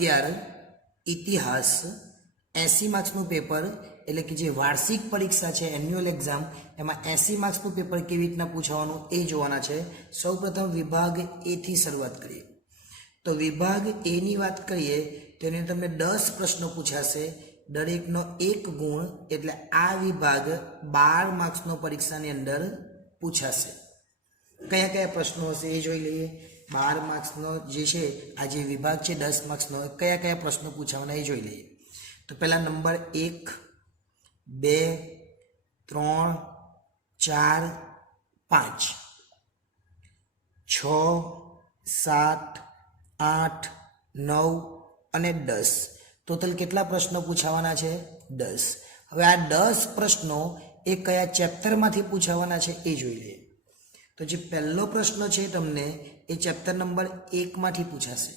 11 ઇતિહાસ 80 માર્ક્સનું પેપર એટલે કે જે વાર્ષિક પરીક્ષા છે એન્યુઅલ એક્ઝામ એમાં 80 માર્ક્સનું પેપર કેવી રીતના પૂછવાનું એ જોવાના છે। સૌપ્રથમ વિભાગ એ થી શરૂઆત કરીએ તો વિભાગ એ ની વાત કરીએ તો એને તમને 10 પ્રશ્નો પૂછાશે, દરેકનો 1 ગુણ, એટલે આ વિભાગ 12 માર્ક્સનો પરીક્ષાની અંદર પૂછાશે। કયા કયા પ્રશ્નો હશે એ જોઈ લઈએ। 12 માર્ક્સનો જે છે આ જે વિભાગ છે 10 માર્ક્સનો, કયા કયા પ્રશ્નો પૂછાવાના એ જોઈ લઈએ। તો પહેલા નંબર 1, 2, 3, 4, 5, 6, 7, 8, 9 અને 10 ટોટલ કેટલા પ્રશ્નો પૂછાવાના છે? 10। હવે આ 10 પ્રશ્નો એ કયા ચેપ્ટરમાંથી પૂછાવાના છે એ જોઈ લઈએ। તો જે પહેલો પ્રશ્ન છે તમને એ ચેપ્ટર નંબર 1 માંથી પૂછાશે,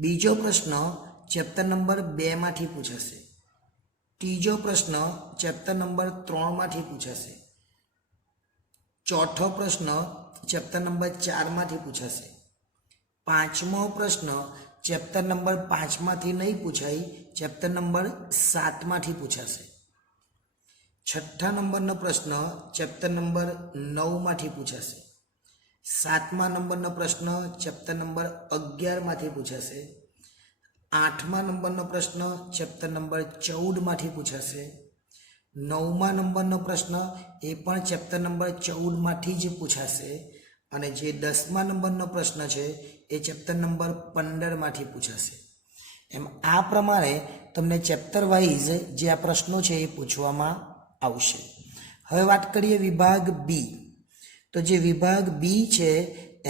બીજો પ્રશ્ન ચેપ્ટર નંબર 2 માંથી પૂછાશે, ત્રીજો પ્રશ્ન ચેપ્ટર નંબર 3 માંથી પૂછાશે, ચોથો પ્રશ્ન ચેપ્ટર નંબર 4 માંથી પૂછાશે, પાંચમો પ્રશ્ન ચેપ્ટર નંબર 5 માંથી નહીં પૂછાય, ચેપ્ટર નંબર 7 માંથી પૂછાશે, છઠ્ઠા નંબરનો પ્રશ્ન ચેપ્ટર નંબર 9 માંથી પૂછાશે, સાતમા નંબરનો પ્રશ્ન ચેપ્ટર નંબર 11 માંથી પૂછાશે, આઠમા નંબરનો પ્રશ્ન ચેપ્ટર નંબર 14 માંથી પૂછાશે, નવમા નંબરનો પ્રશ્ન એ પણ ચેપ્ટર નંબર 14 માંથી જ પૂછાશે, અને જે 10મા નંબરનો પ્રશ્ન છે એ ચેપ્ટર નંબર 15 માંથી પૂછાશે। એમ આ પ્રમાણે તમને ચેપ્ટર વાઇઝ જે આ પ્રશ્નો છે એ પૂછવામાં આવશે। હવે વાત કરીએ વિભાગ બી। તો જે વિભાગ બી છે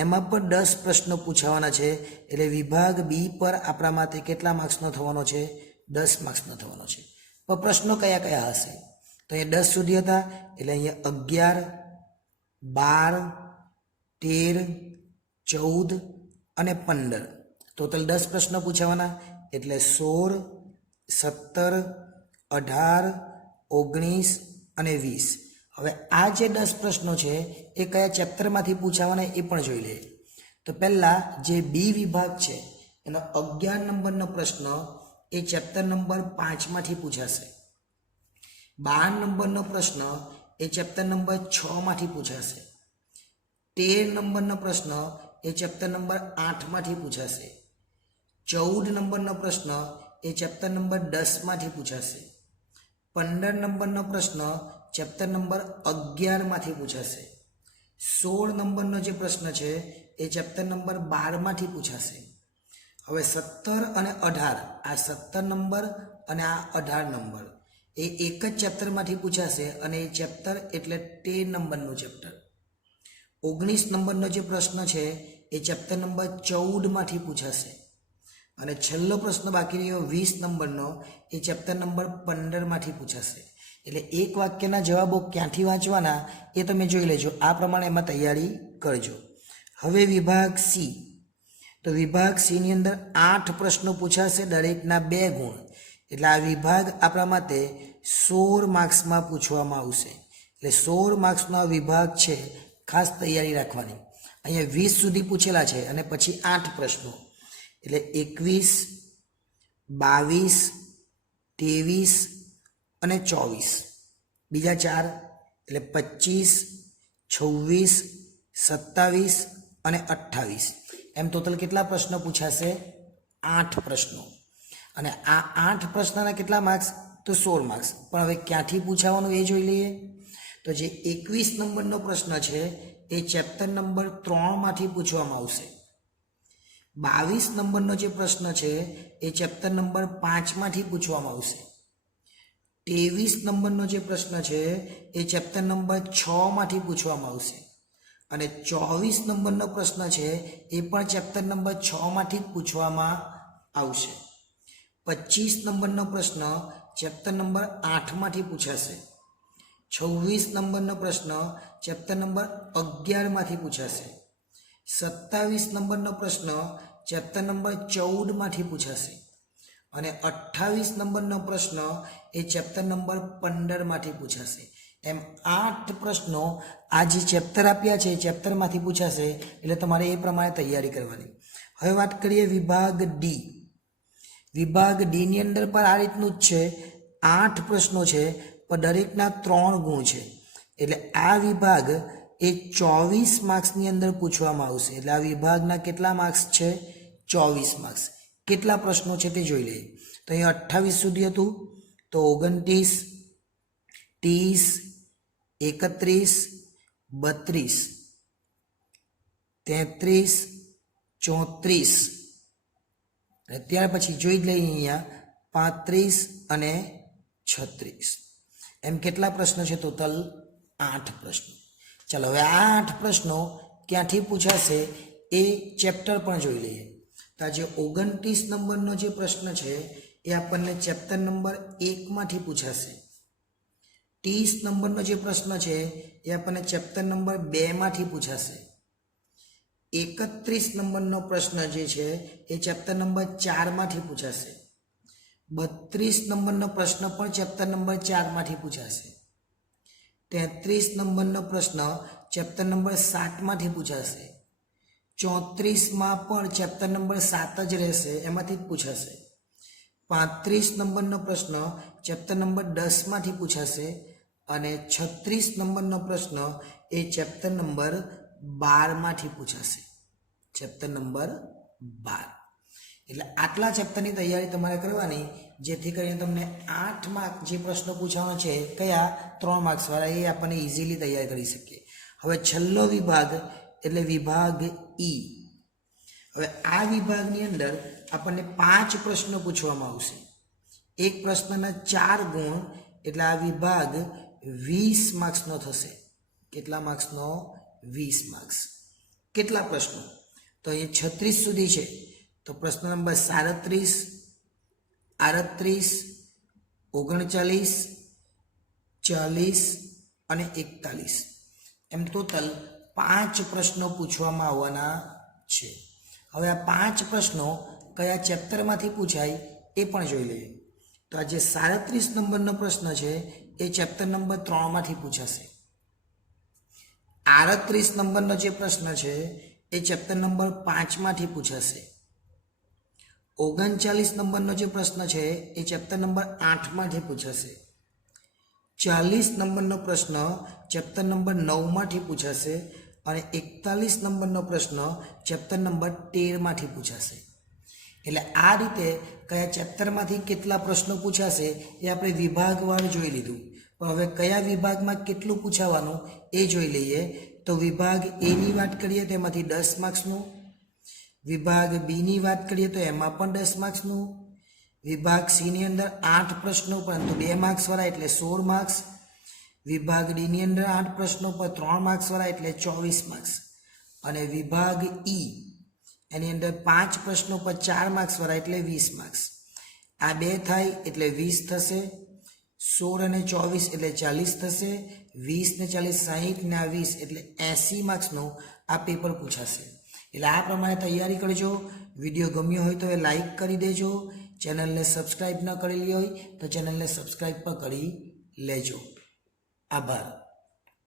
એમાં પણ 10 પ્રશ્નો પૂછાવાના છે, એટલે વિભાગ બી પર આપણા માટે કેટલા માર્ક્સનો થવાનો છે? 10 માર્ક્સનો થવાનો છે। પણ પ્રશ્નો કયા કયા હશે? તો અહીંયા 10 સુધી હતા, એટલે અહીંયા 11, 12, 13, 14 અને 15 ટોટલ 10 પ્રશ્નો પૂછાવાના, એટલે 16, 17, 18, 19 અને 20। હવે આ જે 10 પ્રશ્નો છે એ કયા ચેપ્ટરમાંથી પૂછાવાના એ પણ જોઈ લઈએ। તો પહેલા જે બી વિભાગ છે એનો 11 નંબરનો પ્રશ્ન એ ચેપ્ટર નંબર 5 માંથી પૂછાશે, 12 નંબરનો પ્રશ્ન એ ચેપ્ટર નંબર 6 માંથી પૂછાશે, 13 નંબરનો પ્રશ્ન એ ચેપ્ટર નંબર 8 માંથી પૂછાશે, 14 નંબરનો પ્રશ્ન એ ચેપ્ટર નંબર 10 માંથી પૂછાશે, 15 નંબરનો પ્રશ્ન ચેપ્ટર નંબર 11 માંથી પૂછાશે, 16 નંબરનો જે પ્રશ્ન છે એ ચેપ્ટર નંબર 12 માંથી પૂછાશે। હવે 17 અને 18, આ 17 નંબર અને આ 18 નંબર એ એક જ ચેપ્ટરમાંથી પૂછાશે, અને એ ચેપ્ટર એટલે 13 નંબરનું ચેપ્ટર। 19 નંબરનો જે પ્રશ્ન છે એ ચેપ્ટર નંબર 14 માંથી પૂછાશે, અને છેલ્લો પ્રશ્ન બાકી રહ્યો 20 નંબરનો એ ચેપ્ટર નંબર 15 માંથી પૂછાશે। એટલે એક વાક્યના જવાબો ક્યાંથી વાંચવાના એ તમે જોઈ લેજો, આ પ્રમાણે એમાં તૈયારી કરજો। હવે વિભાગ સી। તો વિભાગ સી ની અંદર 8 પ્રશ્નો પૂછાશે, દરેકના 2 ગુણ, એટલે આ વિભાગ આપણા માટે 16 માર્ક્સમાં પૂછવામાં આવશે। એટલે 16 માર્ક્સનો આ વિભાગ છે, ખાસ તૈયારી રાખવાની। અહીંયા 20 સુધી પૂછેલા છે અને પછી 8 પ્રશ્નો, એટલે 21, 22, 23 અને 24, બીજા 4 એટલે 25, 26, 27 અને 28, એમ ટોટલ કેટલા પ્રશ્નો પૂછાશે? 8 પ્રશ્નો। અને આ 8 પ્રશ્નના કેટલા માર્ક્સ? તો 16 માર્ક્સ। પણ હવે ક્યાંથી પૂછાવાનું એ જોઈ લઈએ। તો જે 21 નંબરનો પ્રશ્ન છે એ ચેપ્ટર નંબર 3 માંથી પૂછવામાં આવશે, 22 નંબરનો જે પ્રશ્ન છે એ ચેપ્ટર નંબર 5 માંથી પૂછવામાં આવશે, 23 નંબરનો જે પ્રશ્ન છે એ ચેપ્ટર નંબર 6 માંથી પૂછવામાં આવશે, અને 24 નંબરનો પ્રશ્ન છે એ પણ ચેપ્ટર નંબર 6 માંથી જ પૂછવામાં આવશે, 25 નંબરનો પ્રશ્ન ચેપ્ટર નંબર 8 માંથી પૂછાશે, 26 નંબરનો પ્રશ્ન ચેપ્ટર નંબર 11 માંથી પૂછાશે, 27 નંબરનો પ્રશ્ન ચેપ્ટર નંબર 14 માંથી પૂછાશે, અને 28 નંબરનો પ્રશ્ન એ ચેપ્ટર નંબર 15 માંથી પૂછાશે। એમ 8 પ્રશ્નો આ જે ચેપ્ટર આપ્યા છે ચેપ્ટરમાંથી પૂછાશે, એટલે તમારે એ પ્રમાણે તૈયારી કરવાની। હવે વાત કરીએ વિભાગ ડી। વિભાગ ડી ની અંદર પણ આ રીતનું જ છે, 8 પ્રશ્નો છે પણ દરેકના 3 ગુણ છે, એટલે આ વિભાગ એ 24 માર્ક્સની અંદર પૂછવામાં આવશે. એટલે આ વિભાગના કેટલા માર્ક્સ છે? 24 માર્ક્સ. કેટલા પ્રશ્નો છે તે જોઈ લઈએ. તો અહીં 28 સુધી હતું, તો 29, 30, 31, 32, 33, 34, અને ત્યાર પછી જોઈ જ લઈએ અહીંયા 35 અને 36. એમ કેટલા પ્રશ્નો છે? ટોટલ 8 પ્રશ્નો. ચાલો હવે આ 8 પ્રશ્નો ક્યાંથી પૂછાશે એ ચેપ્ટર પણ જોઈ લઈએ. તો આ જે 29 નંબરનો જે પ્રશ્ન છે એ આપણને ચેપ્ટર નંબર 1 માંથી પૂછાશે. 30 નંબરનો જે પ્રશ્ન છે એ આપણને ચેપ્ટર નંબર 2 માંથી પૂછાશે. 31 નંબરનો પ્રશ્ન જે છે એ ચેપ્ટર નંબર 4 માંથી પૂછાશે. 32 નંબરનો પ્રશ્ન પણ ચેપ્ટર નંબર 4 માંથી પૂછાશે. 33 નંબરનો પ્રશ્ન ચેપ્ટર નંબર 7 માંથી પૂછાશે. 34માં પણ ચેપ્ટર નંબર 7 જ રહેશે, એમાંથી જ પૂછાશે. 35 નંબરનો પ્રશ્ન ચેપ્ટર નંબર 10 માંથી પૂછાશે અને 36 નંબરનો પ્રશ્ન એ ચેપ્ટર નંબર 12 માંથી પૂછાશે. Chapter number 12. એટલે આટલા ચેપ્ટરની તૈયારી તમારે કરવાની, જેથી કરીને તમને 8 માર્ક જે પ્રશ્નો પૂછવાનો છે કયા 3 માર્ક્સ વાળા એ આપણને ઇઝીલી તૈયાર કરી શકીએ. હવે છેલ્લો વિભાગ એટલે વિભાગ ઈ. હવે આ વિભાગની અંદર આપણને 5 પ્રશ્નો પૂછવામાં આવશે. એક પ્રશ્નના 4 ગુણ, એટલે આ વિભાગ 20 માર્ક્સનો થશે. કેટલા માર્ક્સનો? 20 માર્ક્સ. કેટલા પ્રશ્નો? તો એ 36 સુધી છે. તો પ્રશ્ન નંબર 37, 38, 39, 40 અને 41, એમ ટોટલ 5 પ્રશ્નો પૂછવામાં આવવાના છે. હવે આ 5 પ્રશ્નો કયા ચેપ્ટરમાંથી પૂછાય એ પણ જોઈ લઈએ. તો આ જે 37 નંબરનો પ્રશ્ન છે એ ચેપ્ટર નંબર 3 માંથી પૂછાશે. 38 નંબરનો જે પ્રશ્ન છે એ ચેપ્ટર નંબર 5 માંથી પૂછાશે. 39 નંબરનો જે પ્રશ્ન છે એ ચેપ્ટર નંબર 8 માંથી પૂછાશે. 40 નંબરનો પ્રશ્ન ચેપ્ટર નંબર 9 માંથી પૂછાશે અને 41 નંબરનો પ્રશ્ન ચેપ્ટર નંબર 13 માંથી પૂછાશે. એટલે આ રીતે કયા ચેપ્ટરમાંથી કેટલા પ્રશ્નો પૂછાશે એ આપણે વિભાગવાર જોઈ લીધું. પણ હવે કયા વિભાગમાં કેટલું પૂછાવાનું એ જોઈ લઈએ. તો વિભાગ એ ની વાત કરીએ તો એમાંથી 10 માર્ક્સનું, વિભાગ બી ની વાત કરીએ તો એમાં પણ 10 માર્ક્સનું, વિભાગ સી ની અંદર 8 પ્રશ્નો પરંતુ 2 માર્ક્સ વાળા એટલે 16 માર્ક્સ, વિભાગ ડી ની અંદર 8 પ્રશ્નો પર 3 માર્ક્સ વાળા એટલે 24 માર્ક્સ, અને વિભાગ ઈ એની અંદર 5 પ્રશ્નો પર 4 માર્ક્સ વાળા એટલે 20 માર્ક્સ. આ 2 થાય એટલે 20 થશે, 16 અને 24 એટલે 40 થશે, 20 ને 40 60 ને 20 એટલે 80 માર્ક્સનું આ પેપર પૂછાશે. એટલે આ પ્રમાણે તૈયારી કરજો. વિડીયો ગમ્યો હોય તો એ લાઈક કરી દેજો. ચેનલને સબસ્ક્રાઈબ ન કરેલી હોય તો ચેનલને સબસ્ક્રાઈબ પણ કરી લેજો. આભાર.